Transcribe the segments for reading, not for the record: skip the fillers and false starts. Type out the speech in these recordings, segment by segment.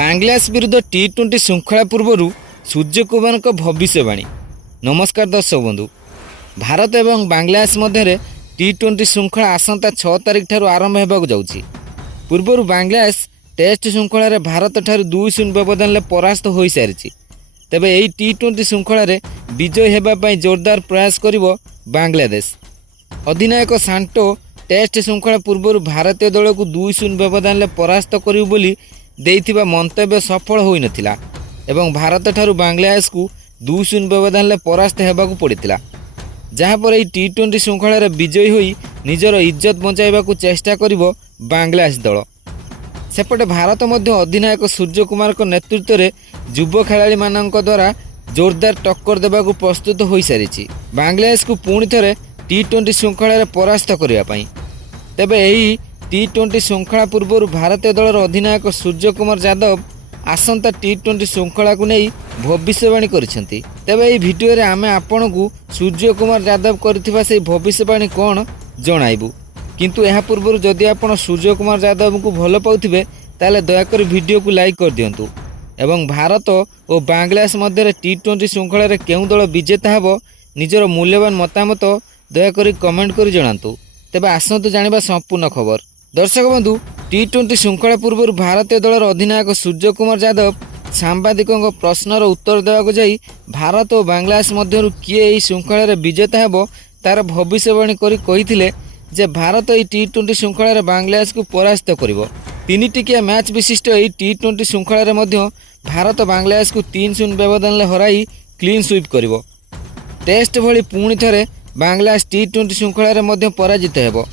बांग्लादेश विरुद्ध टी20 श्रृंखला पूर्व सूर्य कुमार भविष्यवाणी। नमस्कार दर्शक बंधु, भारत एवं बांग्लादेश मध्य टी20 श्रृंखला आसंता 6 तारिख ठारू आरंभ होगा जाउछि। पूर्व बांग्लादेश टेस्ट श्रृंखला भारत ठारू 2-0 व्यवधान परास्त हो सारी। तेबे यही टी20 श्रृंखला विजय होगापी जोरदार प्रयास करिवो बांग्लादेश। अधिनायक सांटो टेस्ट श्रृंखला पूर्व भारतीय दल को 2-0 व्यवधान परास्त करिवो बोली देइथिबा मंतव्य सफल होई नथिला एवं भारत ठारू बांग्लादेश को 2-0 व्यवधान परास्त होगाकू पड़ता, जहाँपर यह टी20 श्रृंखला विजयी होई निजर इज्जत बचाइबा चेष्टा करिवो बांग्लादेश दल। सेपटे भारत मध्य अधिनायक सूर्य कुमार नेतृत्व में युव खेलाड़ी मानक द्वारा जोरदार टक्कर देवाक प्रस्तुत हो सारी बांग्लादेश को पुणी थे टी20 श्रृंखला परास्त करने। तेबे यही टी20 श्रृंखला पूर्व भारतीय दलर अधिनायक सूर्य कुमार यादव आसंता टी20 श्रृंखला को नहीं भविष्यवाणी करिसेंती। तेबे यह वीडियो रे आमे आपन को सूर्य कुमार यादव करथिबा से भविष्यवाणी कौन जणाइबु। किंतु यह पूर्व जदि आपण सूर्य कुमार यादव को भल पाउथिबे ताले दयाकर वीडियो को लाइक कर दियंतु एवं भारत और बांग्लादेश मध्य टी20 श्रृंखला केउं दल विजेता हेबो निजर मूल्यवान मतामत दयाकर कमेंट कर जणांतु। तेबे आसंतु जानिबा संपूर्ण खबर। दर्शक बंधु, टी20 श्रृंखला पूर्व भारतीय दलर अधिनायक सूर्य कुमार यादव सांबादिकों प्रश्नर उत्तर देवाक जाई भारत और बांग्लादेश मध्य किए यह श्रृंखला विजेता हेबो तार भविष्यवाणी करी कहिथिले जे भारत यह टी20 श्रृंखला बांग्लादेश को परास्त करिवो। 3 टिकिया मैच विशिष्ट यह टी20 श्रृंखला मध्य भारत बांग्लादेश को 3-0 व्यवधान हराई क्लीन स्वीप करिवो। टेस्ट भली पुणी थे बांग्लादेश टी20 श्रृंखला मध्य पराजित हेबो।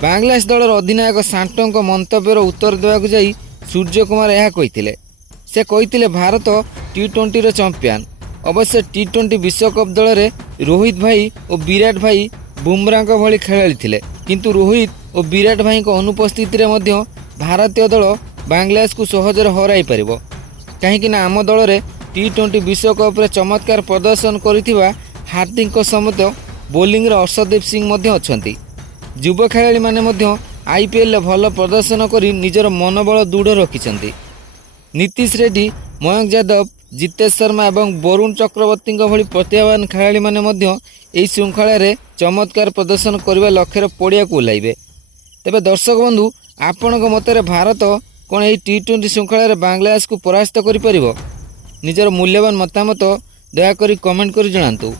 बांग्लादेश दलर अधिनायक सांटों मंतव्यर उत्तर देवाक जाई सूर्य कुमार यह कहिथिले। से कहिथिले भारत टी20 चैंपियन। अवश्य टी20 विश्वकप दल में रोहित भाई और विराट भाई बुमराह भली खेलाड़ी थिले, किंतु रोहित और विराट भाई अनुपस्थिति में भारतीय दल बांग्लादेश को सहजरे हराई पारिबो। कहीं आम दल में टी20 विश्वकप रे चमत्कार प्रदर्शन करिथिबा हार्दिक समेत बोलिंग रे अर्शदीप सिंह अछंती। युव खेलाड़ी माने आईपीएल भल प्रदर्शन कर निजर मनोबल दृढ़ रखिंट। नीतीश रेड्डी, मयंक यादव, जितेश शर्मा और वरुण चक्रवर्ती भली प्रतिभावान खेलाड़ी माने श्रृंखला चमत्कार प्रदर्शन करने लक्ष्य पड़िया को ओह्लैबे। तेबे दर्शक बंधु, आपण मत भारत कौन यह टी20 श्रृंखला बांग्लादेश को परास्त कर निजर मूल्यवान मतामत दयाकोरी कमेंट कर जणांतु।